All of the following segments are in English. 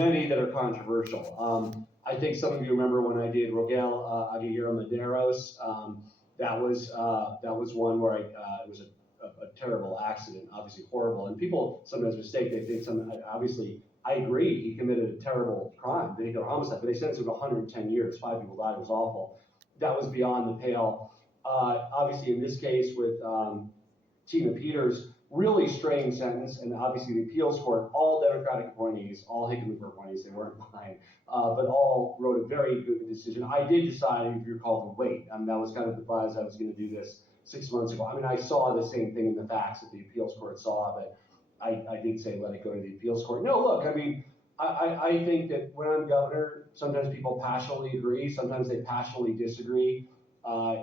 many that are controversial. I think some of you remember when I did Rogel Aguirre Maderos. That was one where it was a terrible accident, obviously horrible. And people sometimes mistake. They think obviously, I agree, he committed a terrible crime, vehicular homicide, but they sentenced him to 110 years. 5 people died. It was awful. That was beyond the pale. Obviously, in this case with Tina Peters, really strange sentence, and obviously the appeals court, all Democratic appointees, all Hickenlooper appointees, they weren't mine, but all wrote a very good decision. I did decide, if you recall, to wait. That was kind of the buzz. I was going to do this 6 months ago. I mean, I saw the same thing in the facts that the appeals court saw, but I did say let it go to the appeals court. No, look, I mean, I think that when I'm governor, sometimes people passionately agree, sometimes they passionately disagree.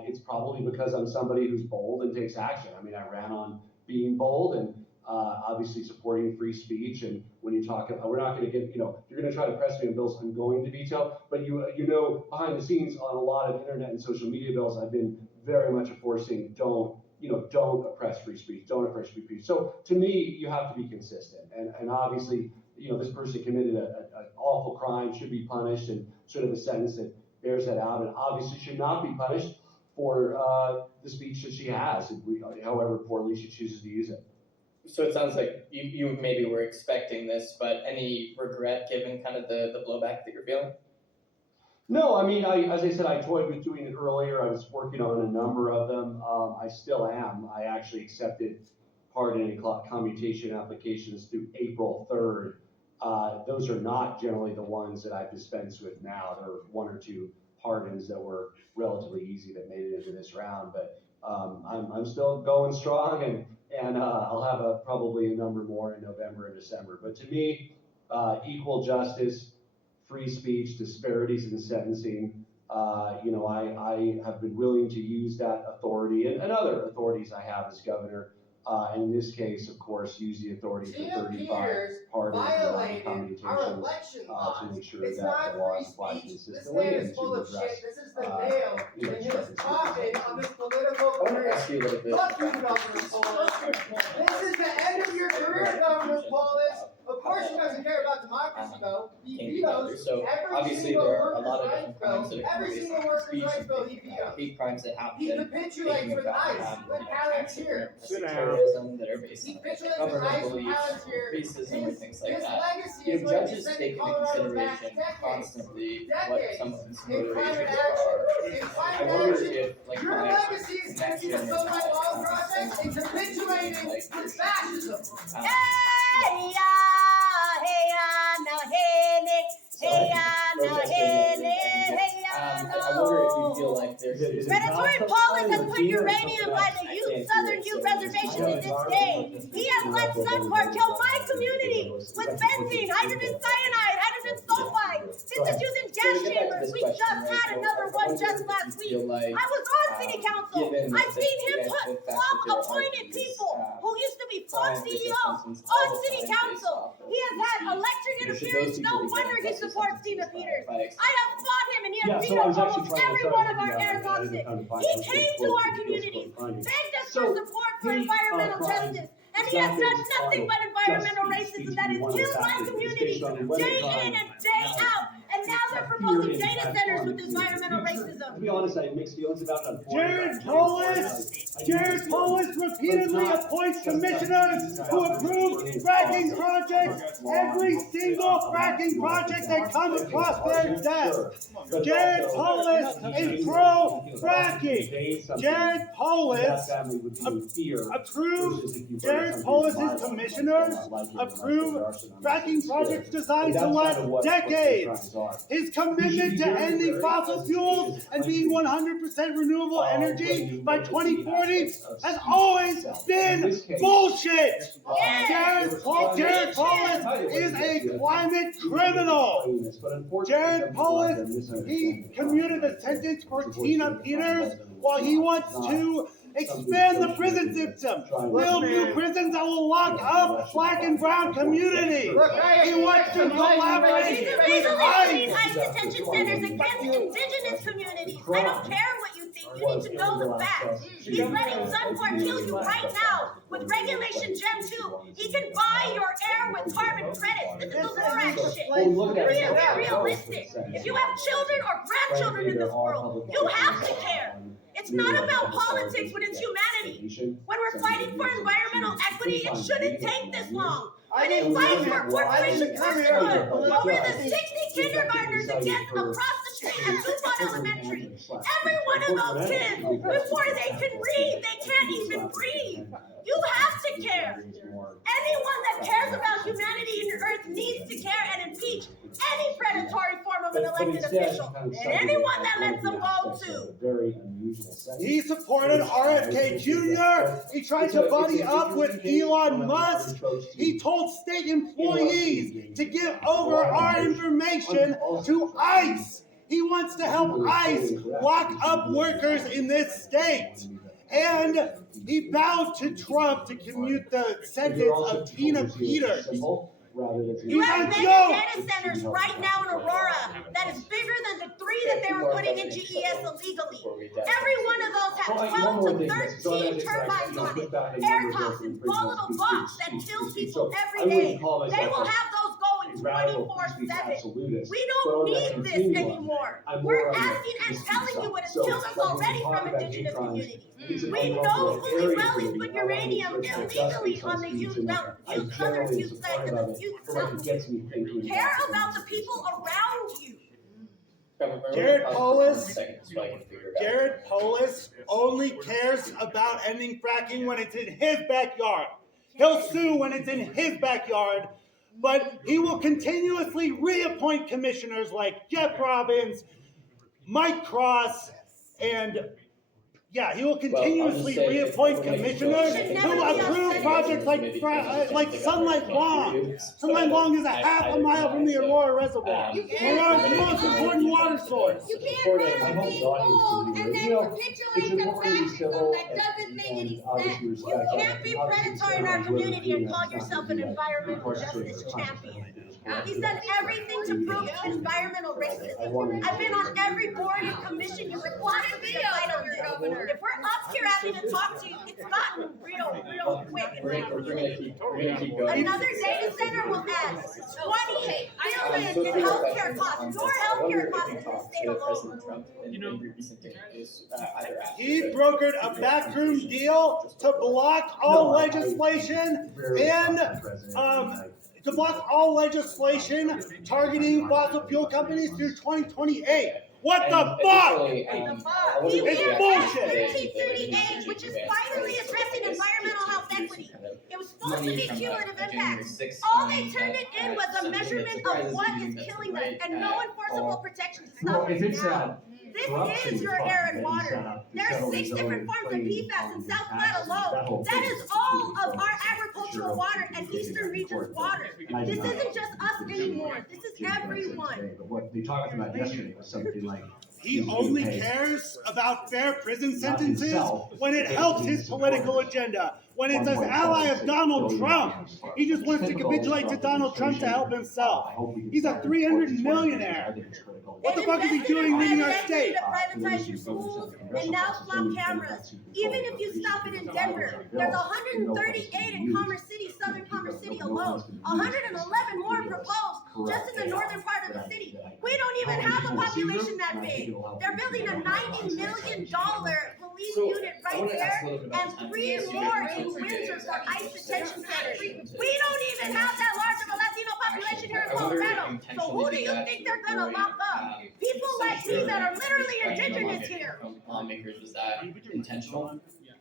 It's probably because I'm somebody who's bold and takes action. I mean, I ran on being bold and obviously supporting free speech. And when you talk about, we're not going to get, you're going to try to press me on bills I'm going to veto, but behind the scenes on a lot of internet and social media bills, I've been very much enforcing don't oppress free speech, don't oppress free speech. So to me, you have to be consistent. And obviously, this person committed an awful crime, should be punished, and should have a sentence that bears that out, and obviously should not be punished for the speech that she has, however poorly she chooses to use it. So it sounds like you maybe were expecting this, but any regret given kind of the blowback that you're feeling? No, I mean, as I said, I toyed with doing it earlier. I was working on a number of them. I still am. I actually accepted pardon and commutation applications through April 3rd. Those are not generally the ones that I've dispensed with now. There are 1 or 2 pardons that were relatively easy that made it into this round, but I'm still going strong, and I'll have probably a number more in November and December. But to me, equal justice, free speech, disparities in sentencing, I have been willing to use that authority and other authorities I have as governor. And in this case, of course, use the authority for 35 pardons and commutations to make sure that the law is applied consistently and to address This is the nail in his coffin on this political career. Fuck you, Governor Polis. This is the end of your career, Governor Polis. Of course he doesn't care about democracy, though. He vetoes every single workers' rights bill. Every single workers' rights bill he vetoes. Hate crimes that happen. He capitulates with ICE, with Palantir. Terrorism that are based He on capitulates with government ICE, with beliefs, Palantir. racism, and things like His that. legacy is what he Judges sent take into Colorado back consideration constantly what someone's in climate motivations action. In are. I climate wonder action, if, like, your my legacy is taking the connection Sunlight Law Project and capitulating with fascism. Hey ya, now hey now I wonder if you feel like there's Predatory Polis has put uranium by the Southern Ute reservation in this day. He has let Suncor kill my community with benzene, hydrogen cyanide, hydrogen sulfide. This is using gas chambers. We just had another one just last week. I was on city council. I've seen him put top appointed people who used to be top CEOs on city council. He has had electric interference. No wonder he supports Tina Peters. I have fought him, and he has vetoed almost every one of our air toxics. He came to our communities, begged us for support for environmental justice, and he has done nothing but environmental racism that has killed my community day in and day out. And now they're proposing data centers with environmental racism. To be honest, I have mixed feelings about it. Jared Polis repeatedly appoints commissioners who approve fracking projects. Every single fracking project that comes across their desk. Jared Polis is pro-fracking. Jared Polis approved. Jared Polis's commissioners approve fracking projects designed to last decades. His commitment to ending fossil fuels and being 100% renewable energy by 2040 has always been bullshit. Jared Polis is a climate criminal. Jared Polis, he commuted the sentence for Tina Peters while he wants to expand the prison system. Build new prisons that will lock up black and brown communities. He wants to collaborate with ICE. ICE detention centers against indigenous communities. I don't care what you think. you need to know the facts. He's letting Suncor kill you right now with Regulation Gem 2. He can buy your air with carbon credits. This is the Lorax shit. We need to be realistic. If you have children or grandchildren in this world, you have to care. It's not about politics when it's humanity. When we're fighting for environmental equity, it shouldn't take this long. I didn't fight for corporation personhood over the 60 kindergartners against across the street at DuPont Elementary. Every one of those kids, before they can read, they can't even breathe. You have to care. Anyone that cares about humanity and Earth needs to care and impeach any predatory form of an elected official, and anyone that lets them go too. He supported RFK Jr. He tried to buddy up with Elon Musk. He told state employees to give over our information to ICE. He wants to help ICE lock up workers in this state. And he vowed to Trump to commute the sentence of Tina Peters. You have mega data centers right now in Aurora that is bigger than the 3 that they were putting in GES illegally. Every one of those has 12 to 13 turbines on it, air toxins, volatile box that kills people every day. They will have those going 24/7. We don't need this anymore. We're asking and telling you what has killed us already from indigenous communities. We know fully well he's put uranium illegally on the southern youth side of the youth south. Care about the people around you. Jared Polis only cares about ending fracking when it's in his backyard. He'll sue when it's in his backyard, but he will continuously reappoint commissioners like Jeff Robbins, Mike Cross, and he will continuously reappoint commissioners who approve projects like Sunlight Long. Sunlight Long is a half a mile from the Aurora Reservoir. Aurora's the most important water source. You can't have these goals and then capitulate the fascism. That doesn't make any sense. You can't be predatory in our community and call yourself an environmental justice champion. He's done everything to prove environmental racism. I've been on every board and commission. You required me to fight on your governor. If we're up here having to talk to you, it's gotten real quick. Another data center will add 20 billion in healthcare costs. Your healthcare costs in the state alone. He brokered a backroom deal to block all legislation targeting fossil fuel companies through 2028. What the fuck? It's bullshit. 1338, which is finally addressing environmental health equity. It was supposed to be cumulative impacts. All they turned it in was a measurement of what is killing us and no enforceable protection to stop us now. This is your air and water. There are 6 different forms of PFAS in South Platte alone. That is all of our agricultural water and Eastern region's water. This isn't just us anymore. This is everyone. What they talked about yesterday was something like he only cares about fair prison sentences when it helps his political agenda. When it's an ally of Donald Trump, he just wants to capitulate to Donald Trump to help himself. He's a 300 millionaire. What the fuck is he doing leading our state? To privatize your schools and now flop cameras. Even if you stop it in Denver, there's 138 in Commerce City, Southern Commerce City alone. 111 more proposed just in the northern part of the city. We don't even have a population that big. They're building a $90 million police unit right there and 3 more in Windsor for ICE detention centers. We don't even have that large of a Latino population here in Colorado. So who do you think they're gonna lock up? People like me that are literally indigenous here. Lawmakers, was that intentional?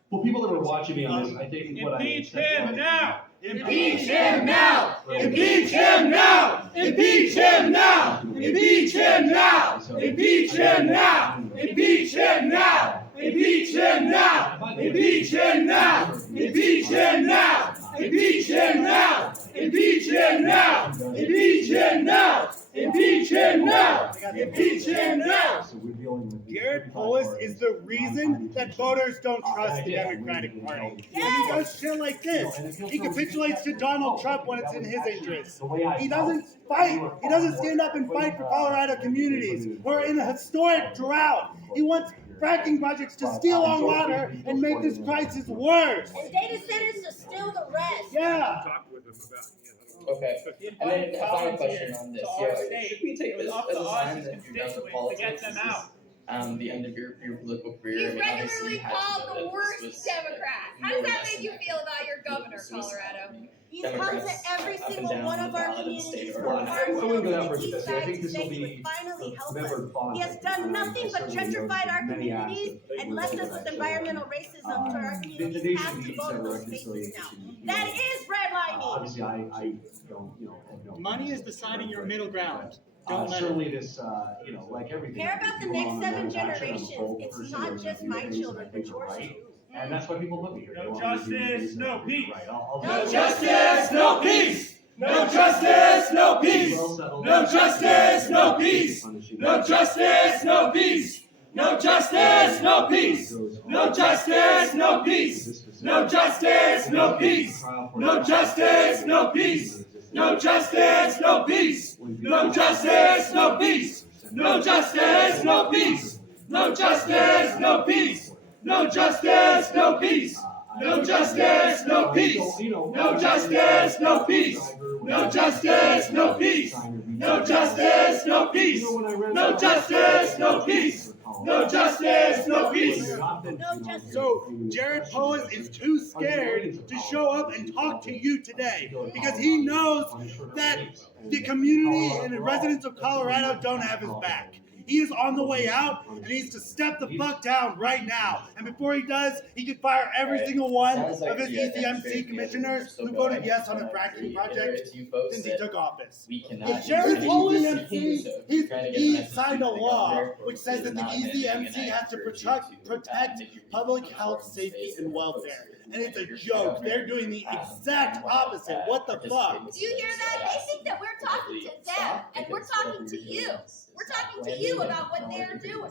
Well, people that were watching me on this, I think what Impeach him now! Impeach him now! Impeach him now! Impeach him now! Impeach him now! Impeach him now! Impeach him now! Impeach him now! Impeach him now! Impeach him now! Impeach him now! Impeach him now! Impeach him now! Impeach him now! Impeach him now! Jared Polis is the reason that voters don't trust the Democratic Party. And he does shit like this. He capitulates to Donald Trump when it's in his interest. He doesn't fight. He doesn't stand up and fight for Colorado communities. We're in a historic drought. He wants fracking projects to steal our water and make this crisis worse. And data centers to steal the rest. Yeah. Okay. And then a final question on this. To Yeah, our state. should we take It was this up as to a us sign as that you're done with constituents to politics? get them Is this, out. the end of your political career? He's I mean, obviously regularly you had to called know the that worst this was, Democrat. How no does that less make you than feel about your governor, this was, Colorado? He's come to Democrats every up and single down one the of our ballot in the state communities of from Oregon. I wouldn't go that Farmville far to the because east I side think to this will say he would be finally help remember us. bond. He has done nothing but gentrified our communities and left us with environmental racism to our communities past to vote those spaces now. That is redlining. Obviously, I don't, have no. Money is deciding your middle ground. Don't let it. Certainly this, like everything. Care about the if you next want 7 to manufacture, I'm a generations. bold It's person, not and just do my things that children, I but think are yours right. too. And that's why people put me here. They No want me to do justice, things that no I think are peace. right. I'll No do it. Justice, no peace. No justice, no peace. No justice, no peace. No justice, no peace. No justice, no peace. No justice, no peace. No justice, no peace. No justice, no peace. No justice, no peace. No justice, no peace. No justice, no peace. No justice, no peace. No justice, no peace. No justice, no peace. No justice, no peace. No justice, no peace. No justice, no peace. No justice, no peace. No justice, no peace. No justice. So Jared Polis is too scared to show up and talk to you today because he knows that the community and the residents of Colorado don't have his back. He is on the way out and he needs to step the fuck down right now. And before he does, he could fire every single one of his ECMC commissioners who voted yes on the fracking project since he took office. We cannot. If Jared Polis, he he signed a law which says that the ECMC has to protect public health, safety, and welfare. And it's a joke. They're doing the exact opposite. What the fuck? Do you hear that? They think that we're talking to them, and we're talking to you. We're talking to you about what they're doing.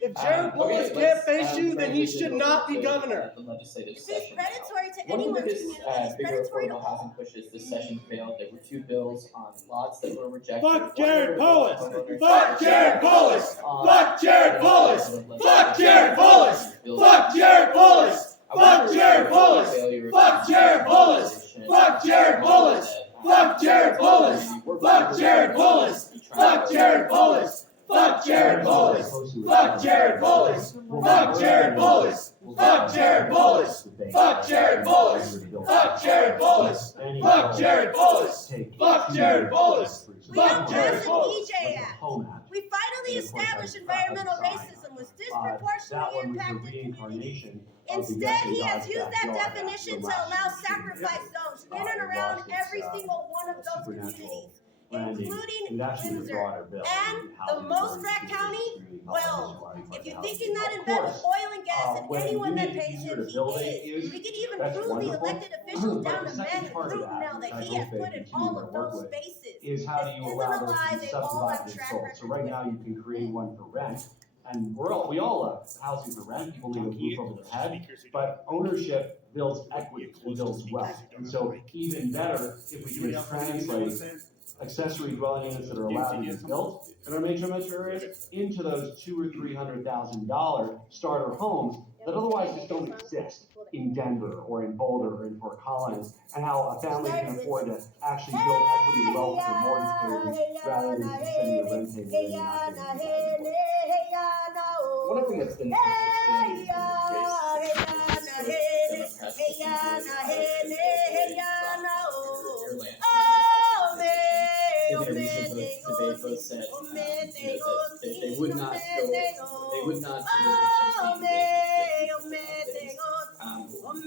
If Jared Polis can't face you, then he should not be governor. If he's predatory to One of the anyone's biggest community, he's bigger predatory to affordable all. housing pushes this session failed. There were 2 bills on lots that were rejected. Fuck Jared Polis! Fuck Jared Polis! Fuck Jared Polis! Fuck Jared Polis! Fuck Jared Polis! Fuck Jared Polis! Fuck Jared Polis! Fuck Jared Polis! Fuck Jared Polis! Fuck Jared Polis! Fuck Jared Polis! Fuck Jared Polis! Fuck Jared Polis! Fuck Jared Polis! Fuck Jared Polis! Fuck Jared Polis! Fuck Jared Polis! Fuck Jared Polis! Fuck Jared Polis! We have Fuck Jared passed an Polis! EJ Act. We finally established environmental racism was disproportionately impacted. Instead, he has used that definition to allow sacrifice zones in and around every single one of those communities, including Windsor. And the most Crack County, well, if you're thinking that invented oil and gas and anyone that pays him, he is. We can even prove the elected officials down to men and fruit now that he has put in all of those spaces. Is how do you allow Isn't a those lie, to be they all have subdivided and track sold? records So right with now it. you can create one for rent, and we all love housing for rent, people need a roof over their head, but ownership builds equity, it builds wealth. And so even better, if we can translate accessory dwelling units that are allowed to be built in our major metro areas into those $200,000 or $300,000 starter homes that otherwise just don't exist in Denver or in Boulder or in Fort Collins, and how a family can afford to actually build equity and wealth for mortgage payments rather than sending a rent payment and not getting the One thing that's been consistent in the both said that they would not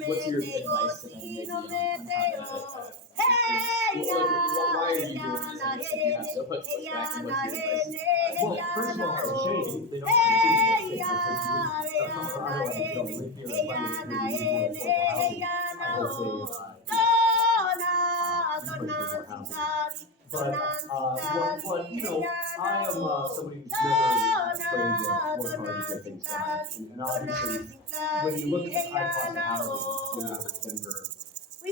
what's your advice to them maybe on why are you doing this if you have so much pushback, and what's your advice? Well, first of all, I would say they don't continue to say but what I am somebody who's never afraid to work hard to get things done. And obviously, when you look at the high cost of housing in Denver, We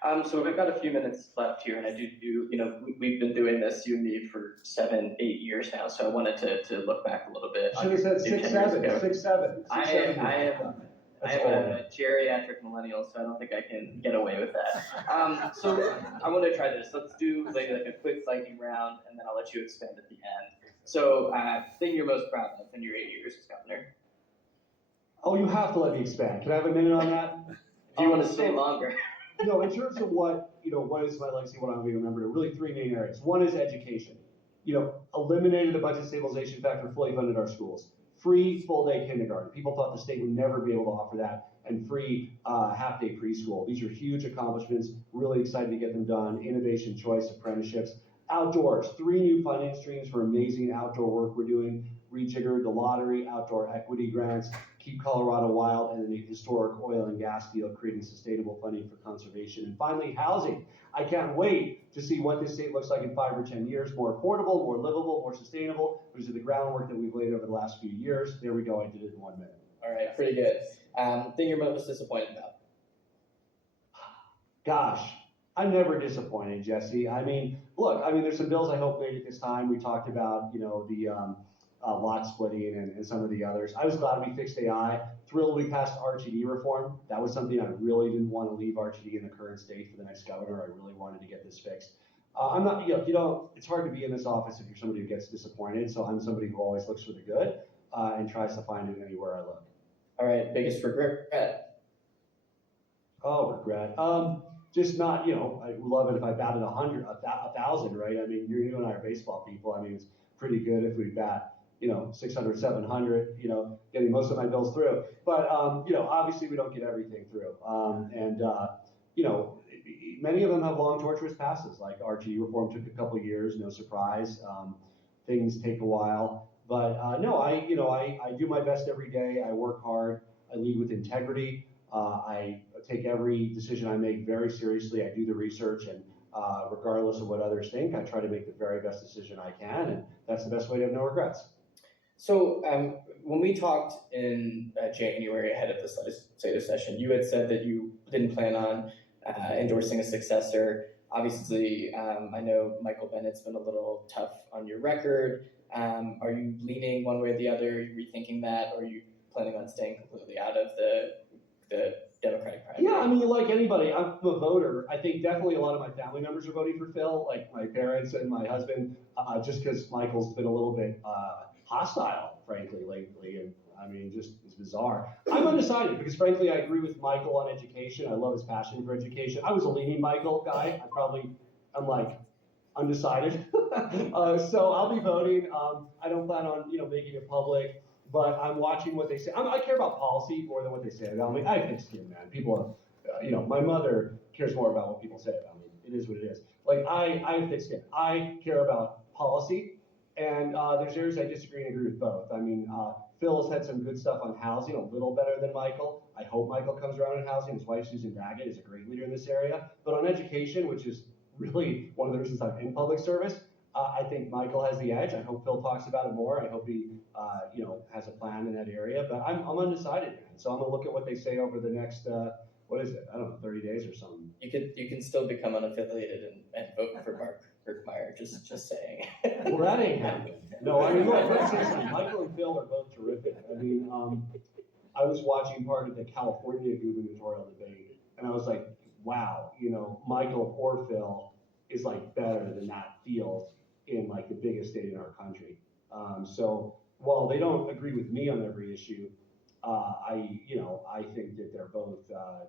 So we've got a few minutes left here, and I we've been doing this, you and me, for 7, 8 years now. So I wanted to look back a little bit. Should have said 6, 7, 6, 7. I am a geriatric millennial, so I don't think I can get away with that. So I want to try this. Let's do like a quick lightning round, and then I'll let you expand at the end. So, thing you're most proud of in your 8 years as governor? Oh, you have to let me expand. Can I have a minute on that? Do you want to stay longer? No, in terms of what is my legacy, what I'm going to remember, really 3 main areas. One is education. Eliminated the budget stabilization factor, fully funded our schools. Free full-day kindergarten. People thought the state would never be able to offer that. And free half-day preschool. These are huge accomplishments. Really excited to get them done. Innovation, choice, apprenticeships. Outdoors. 3 new funding streams for amazing outdoor work we're doing. Rejiggered the lottery, outdoor equity grants, Keep Colorado Wild, and the historic oil and gas deal, creating sustainable funding for conservation. And finally, housing. I can't wait to see what this state looks like in 5 or 10 years. More affordable, more livable, more sustainable. These are the groundwork that we've laid over the last few years. There we go. I did it in 1 minute. All right, pretty good. Thing you're most disappointed about? Gosh, I'm never disappointed, Jesse. Look, there's some bills I hope made it this time. We talked about, the lot splitting and some of the others. I was glad we fixed AI. Thrilled we passed RTD reform. That was something I really didn't want to leave RTD in the current state for the next governor. I really wanted to get this fixed. I'm not, it's hard to be in this office if you're somebody who gets disappointed. So I'm somebody who always looks for the good and tries to find it anywhere I look. All right, biggest regret? Oh, regret. Just not, I would love it if I batted 100, 1,000, right? You and I are baseball people. It's pretty good if we bat, 600, 700, getting most of my bills through. But, obviously we don't get everything through. Many of them have long, torturous passes, like RTD reform took a couple of years, no surprise. Things take a while. But no, I do my best every day. I work hard. I lead with integrity. I take every decision I make very seriously. I do the research, and regardless of what others think, I try to make the very best decision I can, and that's the best way to have no regrets. So when we talked in January ahead of this legislative session, you had said that you didn't plan on endorsing a successor. Obviously, I know Michael Bennett's been a little tough on your record. Are you leaning one way or the other? Are you rethinking that, or are you planning on staying completely out of the Democratic primary? Yeah, like anybody, I'm a voter. I think definitely a lot of my family members are voting for Phil, like my parents and my husband, just because Michael's been a little bit hostile, frankly, lately. And just it's bizarre. I'm undecided because, frankly, I agree with Michael on education. I love his passion for education. I was a leaning Michael guy. I'm like undecided. So I'll be voting. I don't plan on, making it public. But I'm watching what they say. I care about policy more than what they say about me. I have thick skin, man. People, my mother cares more about what people say about me. It is what it is. Like, I have thick skin. I care about policy, and there's areas I disagree and agree with both. Phil has had some good stuff on housing, a little better than Michael. I hope Michael comes around on housing. His wife, Susan Baggett, is a great leader in this area. But on education, which is really one of the reasons I'm in public service, I think Michael has the edge. I hope Phil talks about it more. I hope he, has a plan in that area. But I'm undecided, man. So I'm gonna look at what they say over the next, 30 days or something. You can still become unaffiliated and vote for Mark Kirkmeyer. Just saying. Well, that ain't happening. No, look, let's say something. Michael and Phil are both terrific. I was watching part of the California gubernatorial debate, and I was like, wow, Michael or Phil is like better than that field in like the biggest state in our country. So while they don't agree with me on every issue, I think that they're both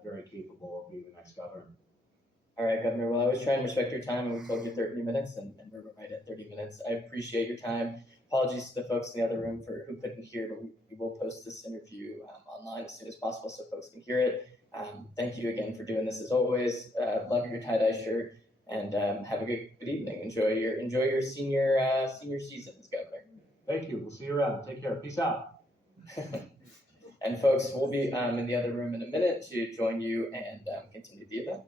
very capable of being the next governor. All right, Governor. Well, I was trying to respect your time, and we told you 30 minutes, and we're right at 30 minutes. I appreciate your time. Apologies to the folks in the other room who couldn't hear, but we will post this interview online as soon as possible so folks can hear it. Thank you again for doing this as always. Love your tie-dye shirt, and have a good evening. Enjoy your senior season as governor. Thank you. We'll see you around. Take care. Peace out. And folks, we'll be in the other room in a minute to join you and continue the event.